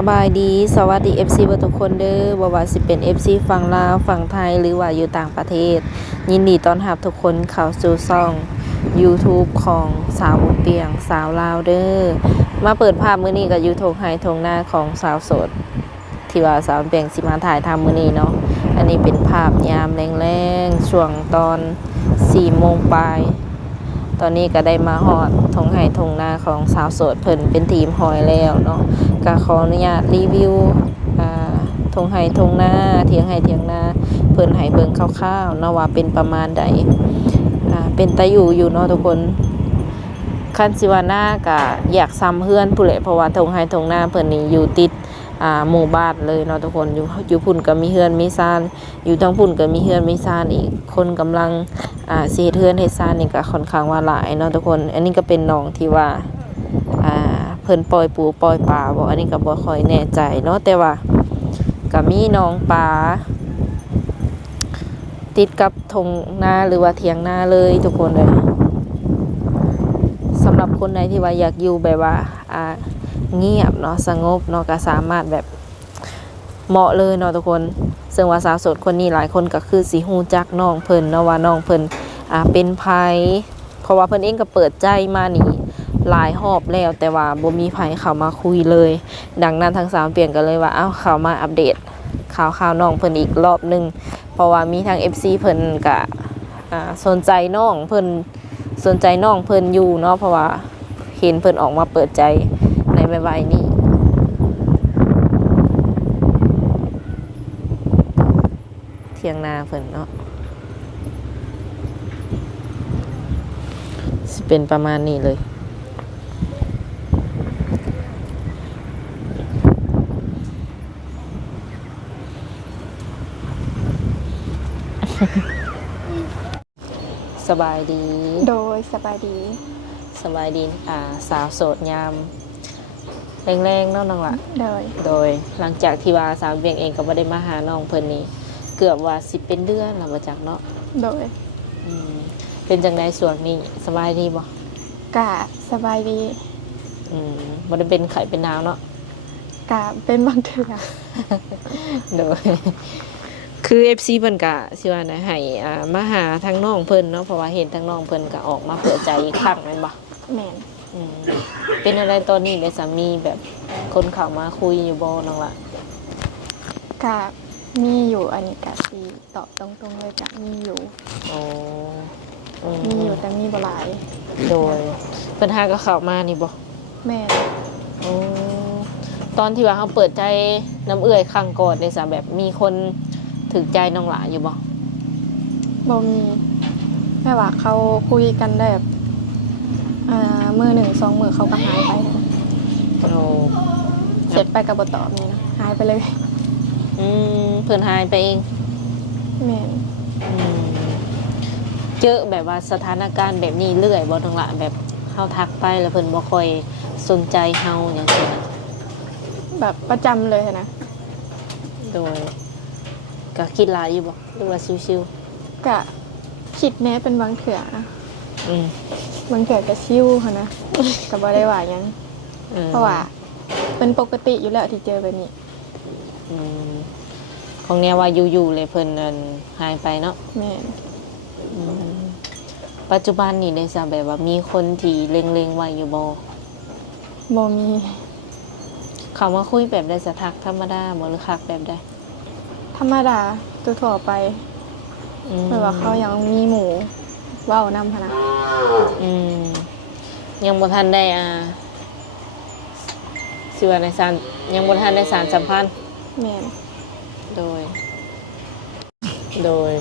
สบายดีสวัสดี FC เบ่ทุกคนเด้อบ่ว่าสิเป็น FC ฝั่งลาวฝั่งไทยหรือว่าอยู่ต่างประเทศยินดีต้อนรับทุกคนเข้าสู่ช่อง YouTube ของสาวบุญเปียงสาวลาวเด้อมาเปิดภาพมื้อนี้ก็อยู่ทงไห้ทงหน้าของสาวโสดที่ว่าสาวบุญเปียงสิมาถ่ายทำมื้อนี้เนาะอันนี้เป็นภาพยามแรงๆช่วงตอน 4 โมงปลายตอนนี้ก็ได้มาฮอดทงไห้ทงหน้าของสาวโสดเพิ่นเป็นทีมหอยแล้วเนาะก็ขออนุญาตรีวิวทงไห้ทงหน้าเถียงไห้เถียงนาเพิ่นให้เบิ่งคร่าวๆเนาะว่าเป็นประมาณใดเป็นตาอยู่เนาะทุกคนคันสิว่าหน้าก็อยากซ้ำเฮือนผู้แหละเพราะว่าทงไห้ทงหน้าเพิ่นนี่อยู่ติดหมู่บ้านเลยเนาะทุกคนอยู่พุ่นก็มีเฮือนมีซานอยู่ทั้งพุ่นก็มีเฮือนมีซานอีกคนกำลังสิเฮ็ดเฮือนเฮ็ดซานนี่ก็ค่อนข้างว่าหลายเนาะทุกคนอันนี้ก็เป็นหนองที่ว่าเพิ่นปล่อยปูปล่อยปลาบ่อันนี้ก็บ่ค่อยแน่ใจเนาะแต่ว่าก็มีหนองปลาติดกับทงนาหรือว่าเถียงนาเลยทุกคนเลยสำหรับคนใดที่ว่าอยากอยู่แบบว่าเงียบเนาะสงบเนาะก็สามารถแบบเหมาะเลยเนาะทุกคนซึ่งว่าสาวโสดคนนี้หลายคนก็คือสิฮู้จักน้องเพิ่นเนาะว่าน้องเพิ่นเป็นไผเพราะว่าเพิ่นเองก็เปิดใจมานี่หลายรอบแล้วแต่ว่าบ่มีไผเข้ามาคุยเลยดังนั้นทางสาวเปลี่ยนกันเลยว่าเอ้าเข้ามาอัปเดตข่าวน้องเพิ่นอีกรอบนึงเพราะว่ามีทาง FC เพิ่นก็สนใจน้องเพิ่นอยู่เนาะเพราะว่าเห็นเพิ่นออกมาเปิดใจในไวๆนี้เที่ยงนาเพิ่นเนาะสิเป็นประมาณนี้เลยสบายดีโดยสบายดีสาวโสดยามแรงๆเนาะน้องละโดยหลังจากที่ว่าสาวเวียงเองก็บ่ได้มาหาน้องเพิ่นนี่เกือบว่า10เป็นเดือนแล้วบ่จักเนาะโดยเป็นจังได๋ช่วงนี้สบายดีบ่กะสบายดีบ่ได้เป็นไข้เป็นหนาวเนาะกะเป็นบางเทื่อโดยคือ FC เพิ่นก็สิว่านะให้มาหาทางน้องเพิ่นเนาะเพราะว่าเห็นทางน้องเพิ่นก็ออกมาเปิดใจอีกครั้งแม่นบ่แม่นเป็นอะไรตอนนี้ได้สามีแบบคนเข้ามาคุยอยู่บ่น้องล่ะกะมีอยู่อันนี้กะสิตอบตรงๆเลยกะมีอยู่อ๋อมีอยู่แต่มีบ่หลายโดยเพิ่นหาก็เข้ามานี่บ่แม่นตอนที่ว่าเฮาเปิดใจน้ำเอื้อยครั้งก่อนได้ซะแบบมีคนถึกใจน้องหลาอยู่บ่บ่มีแม่ว่าเขาคุยกันได้แบบมื้อ1 2มื้อเขาก็หายไปโอ้เสร็จไปก็บ่ตอบนี่นะหายไปเลยเพิ่นหายไปเองแม่นเจอแบบว่าสถานการณ์แบบนี้เรื่อยบ่น้องหลาแบบเฮาทักไปแล้วเพิ่นบ่ค่อยสนใจเฮาจังซี่นะแบบประจำเลยนะโดยก็คิดหลายอยู่บ่หรือว่าชิวๆก็คิดแม้เป็นบางเถื่นะบางเถื่อก็ชิวค่ะนะก็บ่ได้ว่าหยังเพราะว่าเป็นปกติอยู่แล้วที่เจอแบบนี้ของแนวว่าอยู่ๆเลยเพิ่นหายไปเนาะแม่นปัจจุบันนี่ได้ทราบแบบว่ามีคนที่เล็งๆไว้อยู่บ่มีเขามาคุยแบบได้สะทักธรรมดาบ่หรือคักแบบใดธรรมดาทั่วไปไม่ว่าเขายังมีหมู่ว่าวนำพนะยังบ่ทันได้สิว่าในสารยังบ่ทันได้สารสัมพันธ์แม่นโดย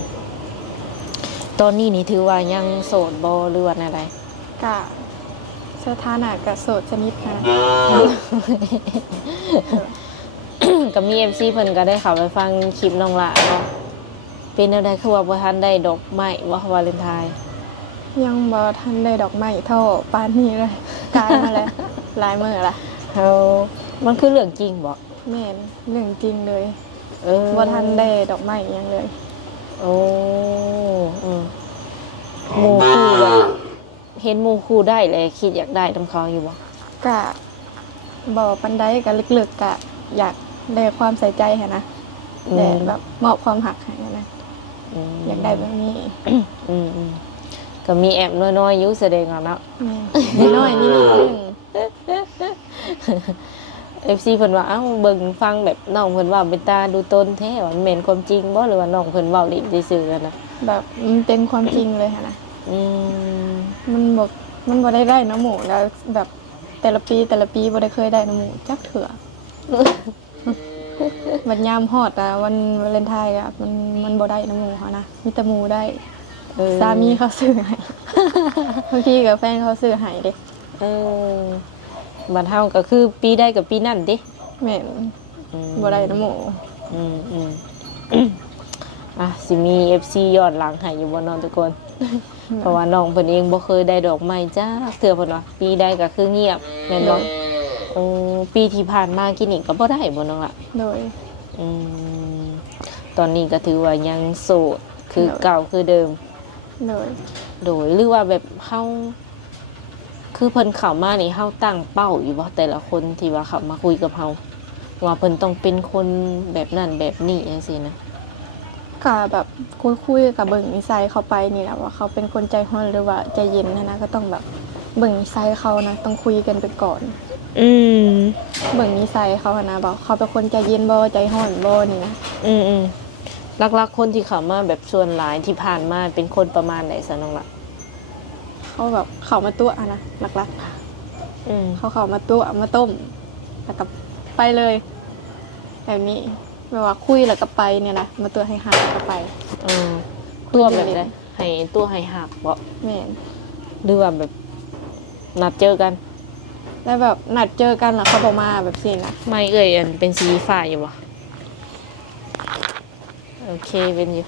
ตอนนี้นี่ถือว่ายังโสดบ่หรือว่าอะไรกะสถานะกะโสดชนิดนะก็มี MC เพิ่นก็ได้เข้าไปฟังคลิปน้องละเนาะเป็นแนวใดคือว่าบ่ทันได้ดอกไม้ว่าวาเลนไทน์ยังบ่ทันได้ดอกไม้เท่าปานนี้เลยกลายมาแล้วหลายมื้อละมันคือเรื่องจริงบ่แม่นเรื่องจริงเลยบ่ทันได้ดอกไม้หยังเลยโอ้หมู่คู่แบบเห็นหมู่คู่ได้เลยคิดอยากได้นำเขาอยู่บ่กะบ่ปานใดก็ลึกๆกะ อยากได้ความใส่ใจค่ะนะแต่แบบมอบความหักให้นะอยากได้แบบนี้ ก็มีแอบน้อยๆอยู่แสดงเอาเนาะ มีน้อยนิดนึง FC เพิ่นว่าเอ้าเบิ่งฟังแบบน้องเพิ่นเว้าเป็นตาดูตนแท้ว่ามันแม่นความจริงบ่หรือว่าน้องเพิ่นเว้าเล่นซื่อๆกันนะ แบบมันเป็นความจริงเลยค่ะนะ อืม มันบ่ได้น้ำหมูแล้วแบบแต่ละปีบ่ได้เคยได้น้ำหมูจักเถื่อ บัดยามฮอดอะวันวาเลนไทน์อะมันบ่ได้น้ำหมูเขานะมีแต่หมูได้สามีเขาซื้อให้ บางทีกับแฟนเขาซื้อให้เด้ บัดเฮาก็คือปีได้กับปีนั่นติ แม่นบ่ได้น้ำหมู สิมี FC ยอดหลังให้อยู่บ่เนาะทุกคน เพราะว่าน้องเพิ่นเองบ่เคยได้ดอกไม้จ้าเทื่อเพิ่นว่าปีใดก็คือเงียบแม่นบ่โอ้ปีที่ผ่านมากินนี่ก็บ่ได้บ่น้องล่ะ โดย ตอนนี้ก็ถือว่ายังโสดคือเก่าคือเดิม โดย หรือว่าแบบเฮาคือเพิ่นเข้ามานี่เฮาตั้งเป้าอยู่บ่แต่ละคนที่ว่าเข้ามาคุยกับเฮาว่าเพิ่นต้องเป็นคนแบบนั้นแบบนี้จังซี่นะ ก็แบบคุยกับเบิ่งนิสัยเขาไปนี่แหละว่าเขาเป็นคนใจร้อนหรือว่าใจเย็นนะก็ต้องแบบเบิ่งนิสัยเขานะต้องคุยกันไปก่อนเบิ่งนิสัยเขานะบอกเขาเป็นคนใจเย็นบ่ใจร้อนบ่นี่นะลักๆคนที่เข้ามาแบบส่วนหลายที่ผ่านมาเป็นคนประมาณไหนซะน้องล่ะ เขาแบบเขามาตัวนะหลักๆเขามาตัวมาต้มแล้วก็ไปเลยแบบนี้แบบว่าคุยแล้วก็ไปเนี่ยนะมาตัวให้หาก็ไปตัวแบบไหนให้ตัวให้หักบ่ แม่น หรือว่าแบบนัดเจอกัน แล้วแบบนัดเจอกันแล้วเขาบอกมาแบบนี้นะ ไม่เอ่ยอันเป็นสีฟ้าอยู่บ่โอเคเป็นอยู่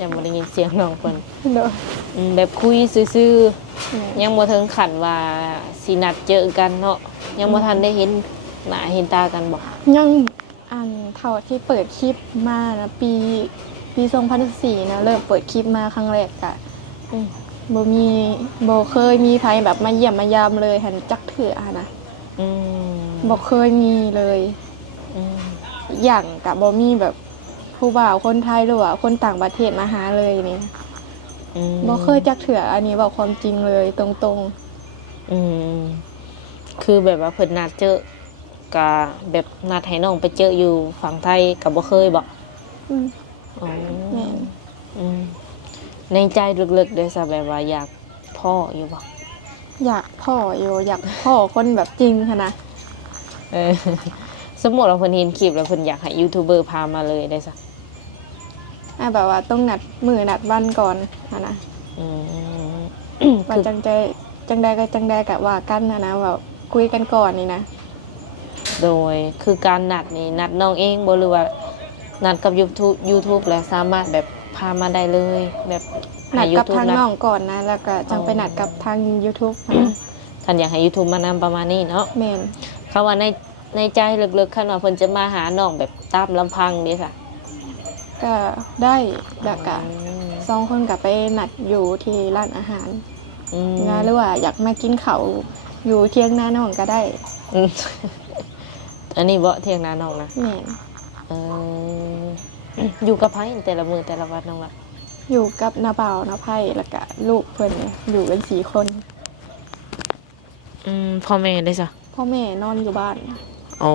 ยังบ่ได้ยินเสียงน้องเพิ่น เด้อ แบบคุยซื่อๆยังบ่ถึงขั้นว่าสินัดเจอกันเนาะยังบ่ทันได้เห็นหน้าเห็นตากันบ่ ยังอันเท่าที่เปิดคลิปมานะปี2014นะเริ่มเปิดคลิปมาครั้งแรกอะบ่เคยมีไผแบบมาเยี่ยมมายามเลยหันจักเถื่อนะบ่เคยมีเลยอย่างกับบ่มีแบบผู้บ่าวคนไทยหรือว่าคนต่างประเทศมาหาเลยนี่บ่เคยจักเถื่ออันนี้บอกความจริงเลยตรงๆคือแบบว่าเพิ่นนัดเจอกะแบบนัดให้น้องไปเจออยู่ฝั่งไทยก็บ่เคยบ่อ๋อในใจลึกๆด้วยซะแบบว่าอยากพ่ออยู่บ่ อยากพ่ออยู่อยากพ่อคนแบบจริงค่ะนะ สมมุติว่าเพิ่นเห็นคลิปแล้วเพิ่นอยากให้ยูทูบเบอร์พามาเลยได้ซะ แบบว่าต้องนัดมื้อนัดวันก่อนค่ะนะว่าจังใดก็ว่ากันนะว่าคุยกันก่อนนี่นะโดยคือการนัดนี่นัดน้องเองบ่หรือว่านัดกับ YouTube แล้วสามารถแบบพามาได้เลยแบบนัดกับทางน้องก่อนนะแล้วก็จังไปนัดกับทาง YouTube นะท่านอยากให้ YouTube มานำประมาณนี้เนาะแม่นเขาว่าในใจลึกๆคันว่าเพิ่นจะมาหาน้องแบบตามลำพังเด้ซะก็ได้แล้วก็2คนก็ไปนัดอยู่ที่ร้านอาหารหรือว่าอยากมากินข้าวอยู่เที่ยงนาน้องก็ได้อันนี้บ่เที่ยงนาน้องนะแม่นอยู่กับไผแต่ละมื้อแต่ละวันน้องล่ะอยู่กับน้าบ่าวน้าไผ่แล้วก็ลูกเพิ่นอยู่กัน4คนพ่อแม่ได้ซะพ่อแม่นอนอยู่บ้านโอ้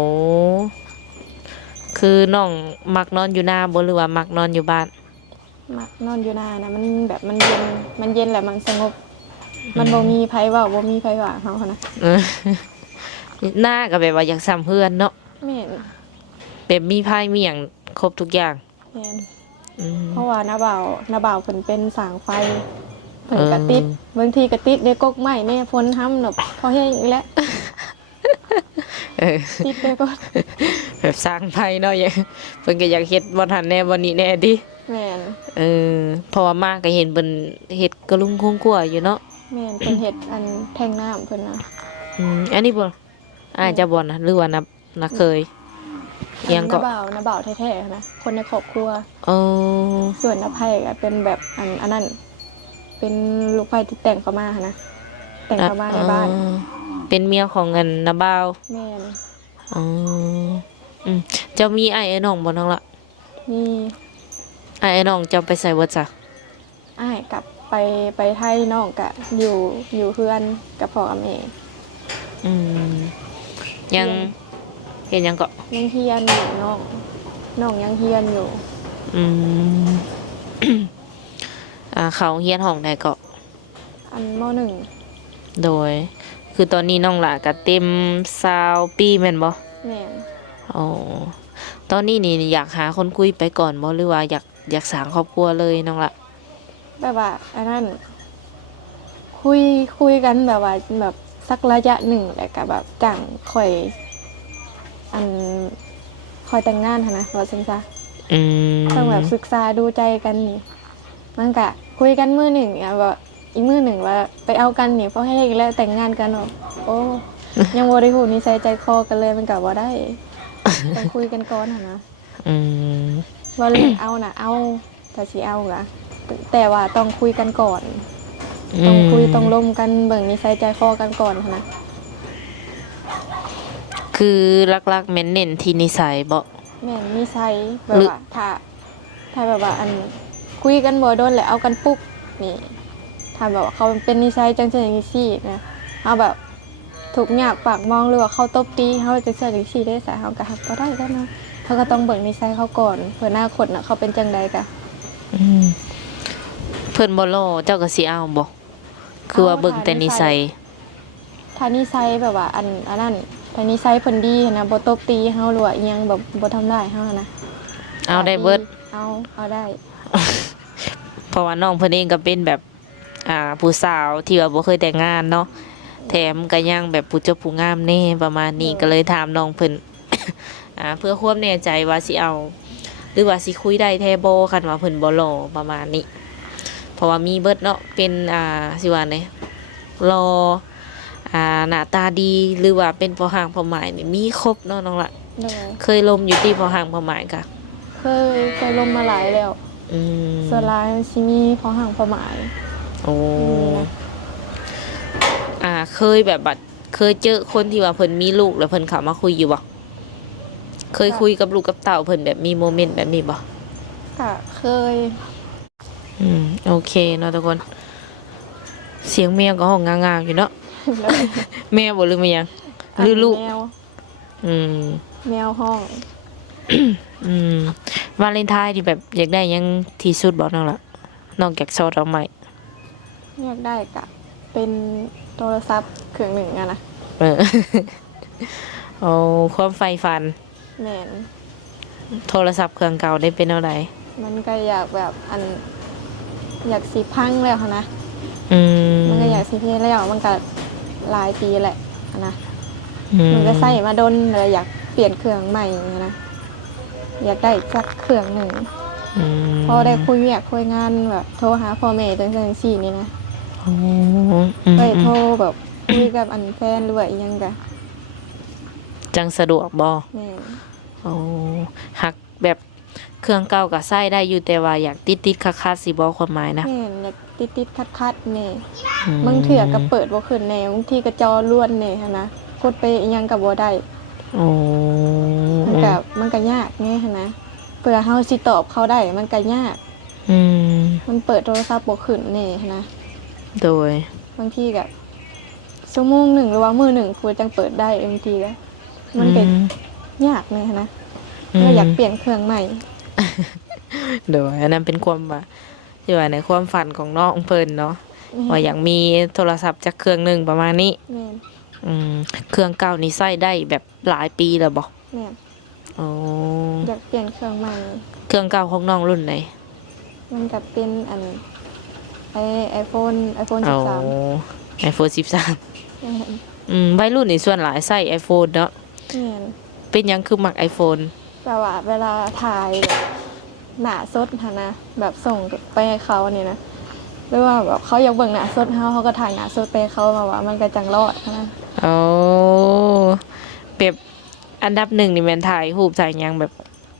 คือน้องมักนอนอยู่นาบ่หรือว่ามักนอนอยู่บ้านมักนอนอยู่นานะมันแบบมันเย็นแหละมันสงบมันบ่มีไผเว้าบ่มีไผว่าเฮานะหน้าก็แบบว่าอยากซ้ำเพื่อนเนาะแม่นแบบมีไผมีหยังครบทุกอย่างแม่นเพราะว่าน้าบ่าวเพิ่นเป็นสางไฟเพิ่นก็ติดบางทีก็ติดในกกไม้แม่ฝนห้ำเนาะพอแห้งอีกแล้วติดไปก่อนแบบสร้างไผเนาะอย่างเพิ่นก็อยากเฮ็ดบ่ทันแน่บ่นี้แน่ดิแม่นเพราะว่ามาก็เห็นเพิ่นเฮ็ดกระลุงคงกั่วอยู่เนาะแม่นเพิ่นเฮ็ดอันแทงน้ำเพิ่นนะอันนี้บ่จะบ่นะหรือว่านักเคยยังก็น้าบ่าวแท้ๆนะคนในครอบครัวส่วนน้าไผ่ก็เป็นแบบอันนั้นเป็นลูกไผ่ที่แต่งเข้ามานะแต่งเข้ามาในบ้านเป็นเมียของเงินน้าบ่าวแม่น เจ้ามีไอ้น้องบ่น้องละ มี ไอ้น้องเจ้าไปใส่บ่จ้ะ อ้ายกลับไปไทยน้องกะอยู่เพื่อนกับพ่อกับแม่ อืมยังเห็นยังก็ ยังเฮียนอยู่น้องยังเฮียนอยู่ อืม เขาเฮียนห้องใดก็ อันมหนึ่ง โดย คือตอนนี้น้องหล่ะก็เต็ม20ปีแม่นบ่ แม่น อ๋อตอนนี้นี่อยากหาคนคุยไปก่อนบ่หรือว่าอยากสร้างครอบครัวเลยน้องละ แบบว่าอันนั้นคุยกันแบบว่าแบบสักระยะหนึ่งแล้วก็แบบจังค่อยอันค่อยแต่งงานหั้นนะว่าซั่นซะ อืม ต้องแบบศึกษาดูใจกันนี่มันก็คุยกันมื้อหนึ่งอ่ะว่าอีกมื้อหนึ่งว่าไปเอากันนี่เพราะให้แล้วแต่งงานกันเนาะโอ้ ยังบ่ได้ฮู้นิสัยใจคอกันเลยมันก็บ่ได้ ต้องคุยกันก่อนหั่นนะ อืม ว่าเลือกเอานะเอาแต่สิเอาละแต่ว่าต้องคุยกันก่อน ต้องคุยต้องร่วมกันเบิ่งนิสัยใจคอกันก่อนหั้นนะ คือลักๆเน้นที่นิสัยบ่ แม่นนิสัยแบบว่าถ้าแบบว่าอันคุยกันบ่โดนแล้วเอากันปุ๊บนี่ถ้าแบบว่าเขาเป็นนิสัยจังซั่นจังซี่นะเอาแบบถูกหยากปากมองหรือว่าเขาตบตีเฮาจังซั่นจังซี่ได้ซะเฮาก็ฮับบ่ได้กันเนาะเขาก็ต้องเบิ่งนิสัยเขาก่อนเพื่ออนาคตน่ะเขาเป็นจังใดกะ อืมเพิ่นบ่รอเจ้าก็สิเอาบ่คือว่าเบิ่งแต่นิสัย ถ้านิสัยแบบว่าอันนั้นถ้านิสัยเพิ่นดีหั้นนะบ่ตบตีเฮาหรือว่าอิหยังแบบบ่ทำร้ายเฮาหั้นนะ เอาได้เบิด เอาได้ เพราะว่าน้องเพิ่นเองก็เป็นแบบผู้สาวที่ว่าบ่เคยแต่งงานเนาะแถมก็ยังแบบผู้เจ้าผู้งามแน่ประมาณนี้ก็เลยถามน้องเพิ่น เพื่อความแน่ใจว่าสิเอา หรือว่าสิคุยได้แท้บ่คันว่าเพิ่นบ่รอประมาณนี้ เพราะว่ามีเบิดเนาะเป็นสิว่าไดรอหน้าตาดีหรือว่าเป็นพอห่างพอหมายนี่มีครบเนาะน้องละ โดย เคยลมอยู่ที่พอห่างพอหมายกะ เคยลมมาหลายแล้ว อืม ส่วนหลายมันสิมีพอห่างพอหมาย โอ้เคยแบบบัดเคยเจอคนที่ว่าเพิ่นมีลูกแล้วเพิ่นเข้ามาคุยอยู่บ่เคยคุยกับลูกกับเต่าเพิ่นแบบมีโมเมนต์แบบนี้บ่ ก็เคย โอเคเนาะทุกคน เสียงแมวก็ห้องงางๆอยู่เนาะ แล้ว แมวบ่หรือแม่ยังหรือลูก แมว อืม แมวห้อง อืมวาเลนไทน์ที่แบบอยากได้หยังที่สุดบอกน้องละนอกจากซอดอกไม้ อยากได้กะเป็นโทรศัพท์เครื่องหนึ่งอะนะ เออ เอาความใฝ่ฝัน แม่น โทรศัพท์เครื่องเก่าได้เป็นเท่าไหร่ มันก็อยากแบบอยากสิพังแล้วหั้นนะ อืม มันก็อยากสิเพแล้วมันก็หลายปีแหละอะนะ อื มันก็ใส่มาดนเลยอยากเปลี่ยนเครื่องใหม่อย่างเงี้ยนะอยากได้สักเครื่องหนึ่ง อืม พอได้คุยอยากคุยงานแบบโทรหาพ่อแม่จังๆสี่นี่นะ โอ้อืม เคยโทรแบบคุยกับอันแฟนหรือว่าอิหยังกะ จังสะดวกบ่ แม่ โอ้หักแบบเครื่องเก่าก็ใช้ได้อยู่แต่ว่าอยากติดๆคักๆสิบ่ความหมายนะ แม่อยากติดคัดๆแน่ อืม บางเถื่อก็เปิดบ่ขึ้นแน่บางทีก็จอล้วนแน่หั้นนะกดไปอิหยังก็บ่ได้ โอ้ มันก็ยากแน่หั้นนะเพื่อเฮาสิตอบเขาได้มันก็ยาก อืม มันเปิดโทรศัพท์บ่ขึ้นแน่หั้นนะ โดย บางทีก็ชั่วโมงหนึ่งหรือว่ามื้อหนึ่งพูดจังเปิดได้บางทีก็มันก็ยากแน่หั้นนะก็อยากเปลี่ยนเครื่องใหม่ โดยอันนั้นเป็นความว่าที่ว่าในความฝันของน้องเพิ่นเนาะว่าอยากมีโทรศัพท์จักเครื่องหนึงประมาณนี้ แม่น เครื่องเก่านี่ใช้ได้แบบหลายปีแล้วบ่ แม่น อ๋อ อยากเปลี่ยนเครื่องใหม่ เครื่องเก่าของน้องรุ่นไหน มันก็เป็นอันiPhone เอา 13 iPhone 13 แม่น วัยรุ่นนี่ส่วนหลายใช้ iPhone เนาะ แม่น เป็นหยังคือมัก iPhone แต่ว่าเวลาถ่ายแบบหน้าสดหั่นนะแบบส่งไปให้เขานี่นะหรือว่าแบบเขาอยากเบิ่งหน้าสดเขาก็ถ่ายหน้าสดไปให้เขามาว่ามันก็จังรอดนะ โอ้แบบอันดับหนึ่งนี่แม่นถ่ายรูปถ่ายหยังแบบ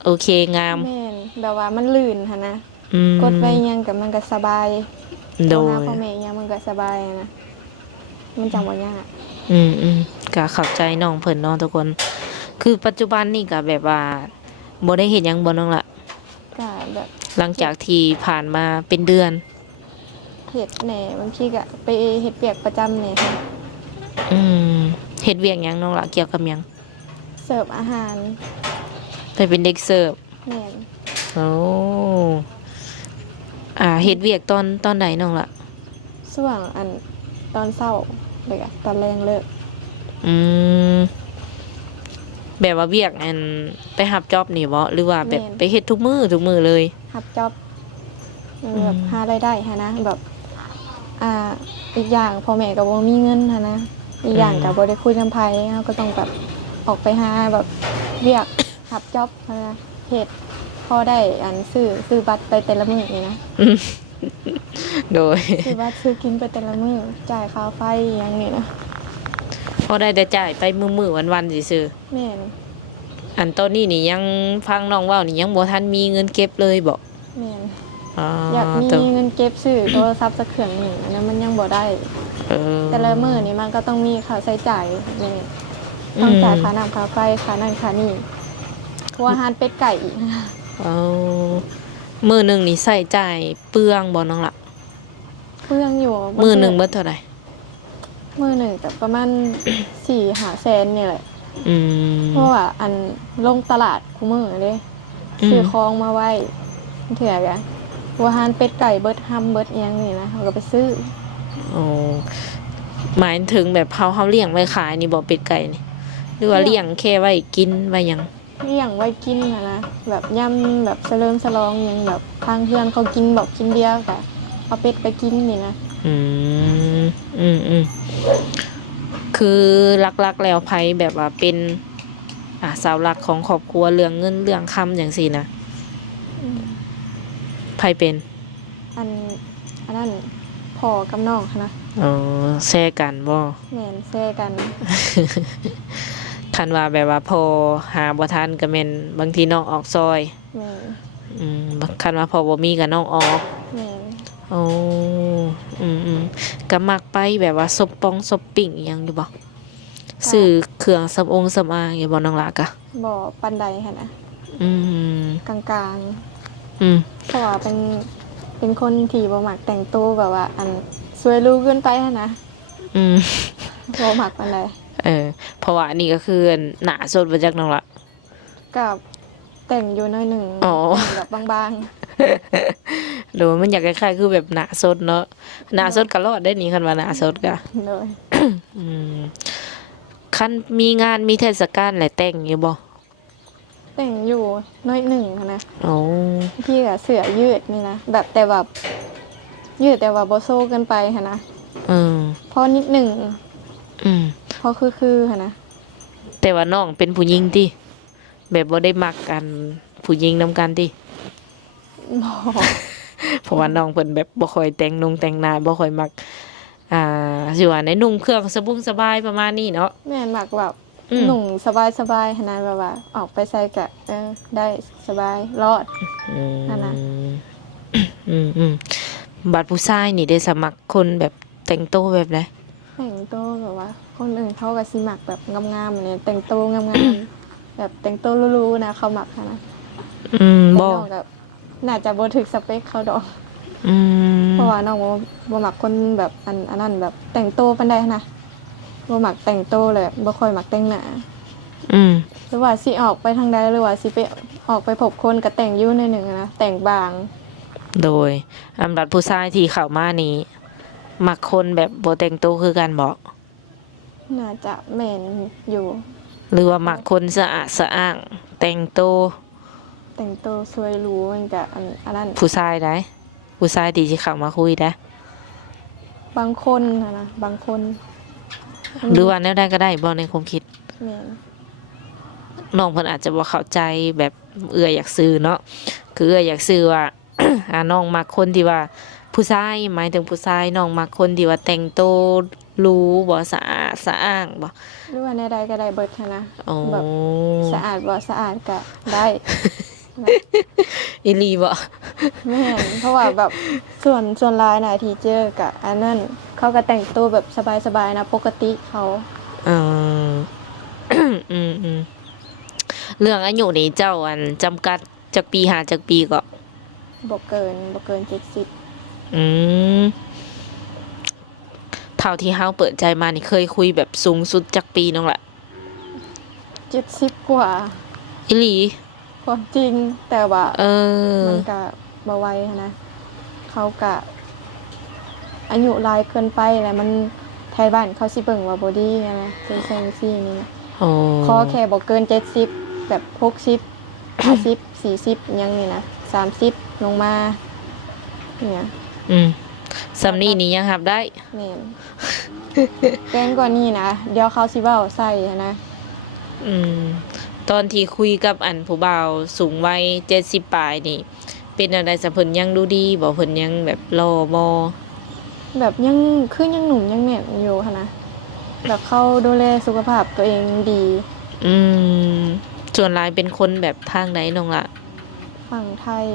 โอเคงาม แม่นแบบว่ามันลื่นหั่นนะ อืม กดไปยังกับมันก็สบาย โด โทรหาย พ่อแม่ยังมันก็สบายนะมันจังบ่ยาก ก็เข้าใจน้องเพิ่นเนาะทุกคน คือปัจจุบันนี่ก็แบบว่าบ่ได้เฮ็ดหยังบ่น้องละ ก็แบบ หลังจากที่ผ่านมาเป็นเดือน เฮ็ดแหน่บางทีก็ไปเฮ็ดเวียกประจำนี่ค่ะ อืมเฮ็ดเวียกหยังน้องละเกี่ยวกับหยัง เสิร์ฟอาหาร ไปเป็นเด็กเสิร์ฟ แม่น โอ้เฮ็ดเวียกตอนใดน้องละ ช่วงอันตอนเช้าเลยก็ตอนแรงเลิก อืมแบบว่าเวียกอันไปหับจ็อบนี่บ่หรือว่าแบบไปเฮ็ดทุกมื้อเลย รับจ็อบแบบหารายได้หั้นนะแบบอีกอย่างพ่อแม่ก็บ่มีเงินหั้นนะอีกอย่างก็บ่ได้คุยนำไผเฮาก็ต้องแบบออกไปหาแบบเวียกรับจ็อบหั้นนะเฮ็ดพอได้อันซื้อบัตรไปแต่ละมื้อนี่นะ อืมโดย ซื้อบัตรซื้อกินไปแต่ละมื้อจ่ายค่าไฟอหยังนี่นะ พอได้แต่จ่ายไปมื้อๆวันๆซื่อ แม่น ๆอันตอนนี้นี่ยังฟังน้องเว้านี่ยังบ่ทันมีเงินเก็บเลยบ่ แม่น อ๋อ อยากมี ตัว เงินเก็บซื้อโทรศัพท์สักเครื่องหนึงอันนั้นมันยังบ่ได้ เออ แต่ละมื้อนี่มันก็ต้องมีค่าใช้จ่ายนี่ต้องจ่ายค่าน้ำค่าไฟค่านั่นค่านี่เพราะว่าอาหารเป็ดไก่อีก เอามื้อหนึงนี่ใช้จ่ายเปลืองบ่น้องละ เปลืองอยู่ มื้อหนึงเบิดเท่าใด มื้อหนึงก็ประมาณ 4-5 แสนนี่แหละ อืม เพราะว่าอันลงตลาดคุมื้อเด้ซื้อของมาไว้เถื่อกะว่าอาหารเป็ดไก่เบิดฮัมเบิดอิหยังนี่นะเขาก็ไปซื้อ โอ้หมายถึงแบบเฮาเลี้ยงไว้ขายนี่บ่เป็ดไก่นี่หรือว่าเลี้ยงแค่ไว้กินไว้หยัง เลี้ยงไว้กินนะแบบย่ำแบบเฉลิมฉลองอิหยังแบบทางเพื่อนเขากินแบบกินเดียวกะเอาเป็ดไปกินนี่นะ อืมคือหลักๆแล้วไผแบบว่าเป็นเสาหลักของครอบครัวเรื่องเงินเรื่องคำจังซี่นะไผเป็น อันนั้นพ่อกับน้องหั้นนะ อ๋อแชร์กันบ่ แม่นแซ่กัน คันว่าแบบว่าพอหาบ่ทันก็แม่นบางทีน้องออกซอย แม่น คันว่าพอบ่มีก็น้องออก แม่น โอ้ก็มักไปแบบว่าซบปิ้งอิหยังอยู่บ่ซื้อเครื่องสำสำอางอยู่บ่น้องหลากะ บ่ปันใดหั่นนะ อืม กลาง อืม ๆเพราะว่าเป็นคนที่บ่มักแต่งตัวแบบว่า อันสวยหรูเกินไปหั่นนะ อืม บ่มักปานใด เพราะว่าอันนี้ก็คือหน้าสดมาจากน้องละ กับแต่งอยู่หน้อยหนึง อ๋อ แต่งแบบบาง หรือว่ามันอยากคล้ายๆคือแบบหน้าสดเนาะหน้าสดก็รอดได้นี่คันว่าหน้าสดก็ ๆเลย อืมคันมีงานมีเทศกาลอะไรแต่งอยู่บ่ แต่งอยู่หน้อยหนึงหั้นนะ โอ้ พี่ก็เสื้อยืดนี่นะแบบแต่แบบยืดแต่ว่าบ่โซเกินไปหั่นนะ อืม พอนิดหนึง อืม พอคือหั่นนะ แต่ว่าน้องเป็นผู้หญิงติแบบบ่ได้มักกันผู้หญิงนำกันติ บ่ เพราะว่าน้องเพิ่นแบบบ่ค่อยแต่งแต่งหน้าบ่ค่อยมักสิว่าในนุ่งเครื่องสบุงสบายประมาณนี้เนาะ แม่นมักแบบ อืม หนุ่งสบายๆหั่นนะแบบว่า ออกไปใส่ก็ได้สบายรอด นั่นน่ะ บัดผู้ชายนี่ได้สมัครคนแบบแต่งตัวแบบไหน แต่งตัวแบบว่า คนอื่นเขาก็สิมักแบบงามๆเนี่ยแต่งตัวงามๆ แบบแต่งตัวหรูๆนะเขามักหั่นนะ บ่ น้องก็น่าจะบ่ถึกสเปคเขาดอก อืม เพราะว่าน้องบ่มักคนแบบอันนั้นแบบแต่งตัวปานใดหั้นนะบ่มักแต่งตัวเลยบ่ค่อยมักแต่งหน้า อืม หรือว่าสิออกไปทางใดหรือว่าสิไปออกไปพบคนก็แต่งอยู่ในหนึ่งอะนะแต่งบาง โดยบัดผู้ชายที่เข้ามานี้มักคนแบบบ่แต่งตัวคือกันบ่ น่าจะแม่นอยู่ หรือว่ามักคนสะอาดสะอ้างแต่งตัว แต่งตัวสวยหรูมันก็อันนั้น ผู้ชายได้ผู้ชายที่สิเข้ามาคุยได้ บางคนนะบางคน หรือว่าแนวใดก็ได้บ่ในความคิด แม่น น้องเพิ่นอาจจะบ่เข้าใจแบบอยากซื้อเนาะคืออยากซื้อว่า น้องมักคนที่ว่าผู้ชายหมายถึงผู้ชายน้องมักคนที่ว่าแต่งตัวรู้บ่สะอาดสะอ้างบ่ หรือว่าในใดก็ได้เบิดหั้นนะ โอ้ แบบสะอาดบ่สะอาดก็ได้ อีหลีบ่ แม่นเพราะว่าแบบส่วนหลายนะที่เจอกับอันนั้นเขาก็แต่งตัวแบบสบายๆนะปกติเขา เออ อืม เรื่องอายุนี่เจ้าอันจำกัดจักปีหาจักปีก็ บ่เกิน70อืมเท่าที่เฮาเปิดใจมานี่เคยคุยแบบสูงสุดจักปีน้องละ 70กว่า อีหลี ความจริงแต่ว่า เออ มันก็บ่ไหวหั้นนะเขาก็อายุหลายเกินไปแหละมันไทยบ้านเขาสิเบิ่งว่าบ่ดีไงนะจังซี่นี่นะ โอ้ ขอแค่บ่เกิน70แบบ60 50 40ยังนี่นะ30ลงมาเนี่ย อืมสำนี้นี่ยังรับได้ แม่น แกงกว่านี้นะเดี๋ยวเขาสิเว้าใส่หั้นนะ อืม ตอนที่คุยกับอันผู้บ่าวสูงวัย70ปลายนี่ เป็นอะไรซะเพิ่นยังดูดีบ่เพิ่นยังแบบรอบ่ แบบยังคือยังหนุ่มยังแน่นอยู่หั้นนะแบบเขาดูแลสุขภาพตัวเองดี อืม ส่วนหลายเป็นคนแบบทางไหนน้องละ ฝั่งไทย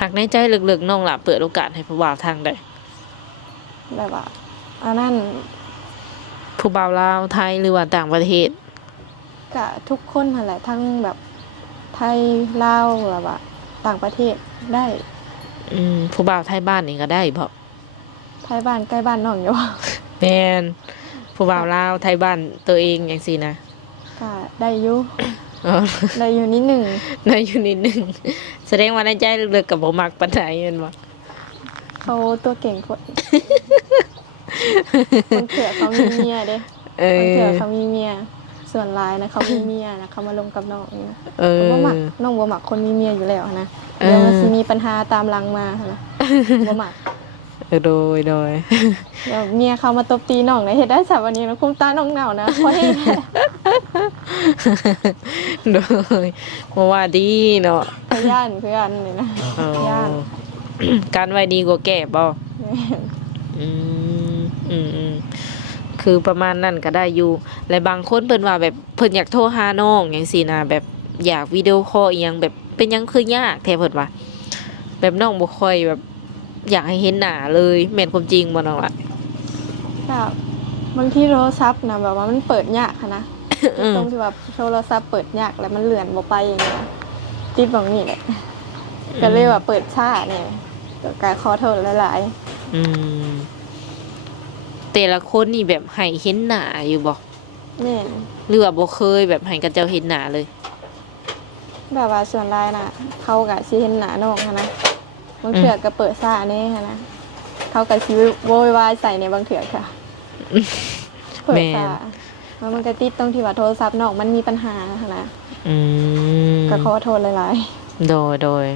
หากในใจลึกๆน้องละเปิดโอกาสให้ผู้บ่าวทางใด แบบว่าอันนั้น ผู้บ่าวลาวไทยหรือว่าต่างประเทศ กะทุกคนนั่นแหละทั้งแบบไทยลาวแบบว่าต่างประเทศได้ อืม ผู้บ่าวไทยบ้านนี่ก็ได้บ่ ไทยบ้านใกล้บ้านน้องอยู่ แม่นผู้บ่าวลาวไทยบ้านตัวเองจังซี่นะ กะได้อยู่ อ๋อ ได้อยู่นิดหนึ่ง ได้อยู่นิดนึงแสดงว่าในใจลึกๆก็บ่มักปานใดแม่นบ่ เขาตัวเก่งคนคนเถื่อเขามีเมียเด้ เอ คนเถื่อ อ เขามีเมียส่วนหลายนะเขามีเมียนะเขามาลงกับน้องนี่นะ เออ บ่มักน้องบ่มักคนมีเมียอยู่แล้วนะ เออ เดี๋ยวมันสิมีปัญหาตามหลังมานะบ่มัก โดย เดี๋ยวเมียเขามาตบตีน้องนะเฮ็ดได้ซะวันนี้นะคุ้มตาน้องหนาวนะพอเฮ็ดได้ โดยบ่ว่าดีเนาะ พยานเพื่อนนี่นะ อ๋อ ย่าน การไว้ดีกว่าแก่บ่ แม่น อืมคือประมาณนั้นก็ได้อยู่และบางคนเพิ่นว่าแบบเพิ่นอยากโทรหาน้องจังซี่นะแบบอยากวิดีโอคอลอีหยังแบบเป็นหยังคือยากแท้เพิ่นว่าแบบน้องบ่ค่อยแบบ อยากให้เห็นหน้าเลยแม่นความจริงบ่น้องล่ะ ก็บางทีโทรศัพท์นะแบบว่ามันเปิดยากค่ะนะ อืม ตรงที่ว่าโทรศัพท์เปิดยากแล้วมันเลื่อนบ่ไปอย่างเงี้ยติดบางนี่แหละก็เลยว่าเปิดช้าเนี่ยก็ขอโทษหลาย อืมแต่ละคนนี่แบบให้เห็นหน้าอยู่บ่ ๆแม่น หรือว่าบ่เคยแบบให้กับเจ้าเห็นหน้าเลย แบบว่าส่วนหลายน่ะ เขาก็สิเห็นหน้าน้องหั้นนะบางเทื่อก็เปิดช้าแน่หั้นนะเขาก็สิโวยวายใส่ในบางเทื่อค่ะเปิดช้าแล้วมันก็ติดตรงที่ว่าโทรศัพท์น้องมันมีปัญหาหั้นนะ อืม ก็ขอโทษหลาย โดย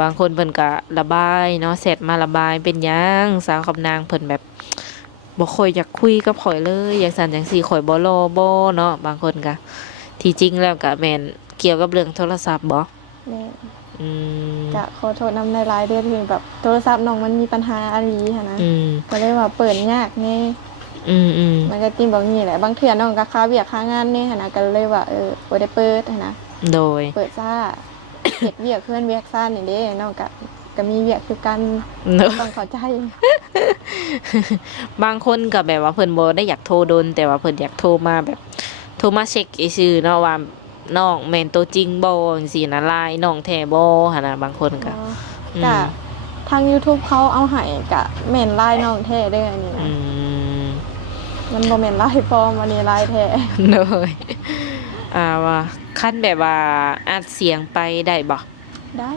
บางคนเพิ่นก็ระบายเนาะเสร็จมาระบายเป็นหยังสาวกับนางเพิ่นแบบบ่ค่อยอยากคุยกับข่อยเลยอย่างซั่นจังซี่ข่อยบ่รอบ่เนาะบางคนก็ที่จริงแล้วก็แม่นเกี่ยวกับเรื่องโทรศัพท์บ่ ๆแม่ อืม ก็ขอโทษนำหลายๆเด้อที่แบบโทรศัพท์น้องมันมีปัญหาอะไรหั้นนะ อืม ก็เลยว่าเปิดยากแน่ อืม มันก็ติมแบบนี้แหละบางเทื่อน้องก็ค้าเวียกค้างานนี่หั้นนะก็เลยว่าบ่ได้เปิดหั้นนะ โดย เปิดซ่า เฮ็ดเวียกเพื่อนเวียกซ่านี่เด้น้องก็มีเวียกคือกัน เนอะ ต้องเข้าใจ บางคนก็แบบว่าเพิ่นบ่ได้อยากโทรโดนแต่ว่าเพิ่นอยากโทรมาแบบ โทรมาเช็คซื่อๆเนาะว่าน้องแม่นตัวจริงบ่จังซี่นะลายน้องแท้บ่หั่นน่ะบางคนก็ อืม ก็ทาง YouTube เขาเอาให้ก็แม่นลายน้องแท้เด้ออันนี้นะ อืม มันบ่แม่นลายปลอมอันนี้ลายแท้ เลยว่าขั้นแบบว่าอัดเสียงไปได้บ่ ได้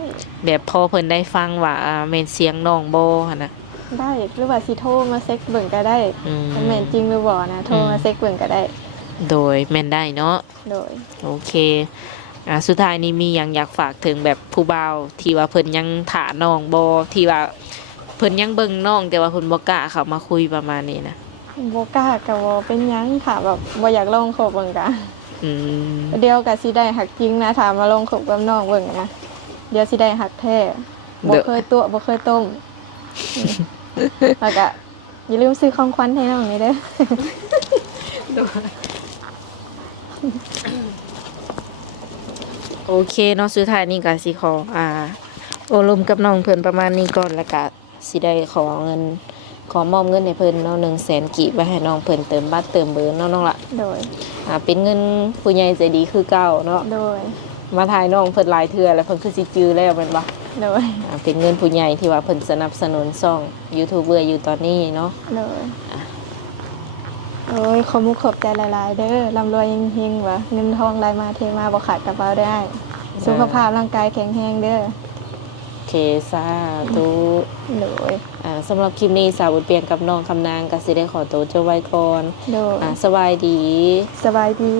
แบบพอเพิ่นได้ฟังว่าแม่นเสียงน้องบ่หั่นน่ะ ได้หรือว่าสิโทรมาเช็คเบิ่งก็ได้ อืม ว่าแม่นจริงหรือบ่นะโทรมาเช็คเบิ่งก็ได้ โดยแม่นได้เนาะ โดย โอเคสุดท้ายนี้มีหยังอยากฝากถึงแบบผู้บ่าวที่ว่าเพิ่นยังถาน้องบ่ที่ว่าเพิ่นยังเบิ่งน้องแต่ว่าเพิ่นบ่กล้าเข้ามาคุยประมาณนี้นะ บ่กล้าก็บ่เป็นหยังค่ะแบบบ่อยากลงคบเบิ่งกะ อืม เดี๋ยวก็สิได้หักจริงนะถามมาลงคบกับน้องเบิ่งนะเดี๋ยวสิได้หักแท้บ่เคยตัวบ่เคยต้มแล้วก็อย่าลืมซื้อของขวัญให้น้องนี่เด้อ โอเคเนาะสุดท้ายนี้ก็สิขอโอลมกับน้องเพิ่นประมาณนี้ก่อนแล้วก็สิได้ขอเงิน ขอมอบเงินให้เพิ่นเนาะ100,000กีบไว้ให้น้องเพิ่นเติมบัตรเติมเบอร์เนาะน้องละ โดย เป็นเงินผู้ใหญ่ใจดีคือเก่าเนาะ โดย มาถ่ายน้องเพิ่นหลายเทื่อแล้วเพิ่นคือสิจื้อแล้วแม่นบ่ โดย เป็นเงินผู้ใหญ่ที่ว่าเพิ่นสนับสนุนช่องยูทูบเบอร์อยู่ตอนนี้เนาะ โดยโอ้ยขอมุกขอบใจหลายๆเด้อร่ำรวยเฮงๆวะเงินทองไหลมาเทมาบ่ขาดกระเป๋าได้สุขภาพร่างกายแข็งแรงเด้อ โอเคสาธุ โดย สำหรับคลิปนี้สาวบุญเปลี่ยนกับน้องคำนางก็สิได้ขอตัวเจ้าไว้ก่อน โดย สบายดี สบายดี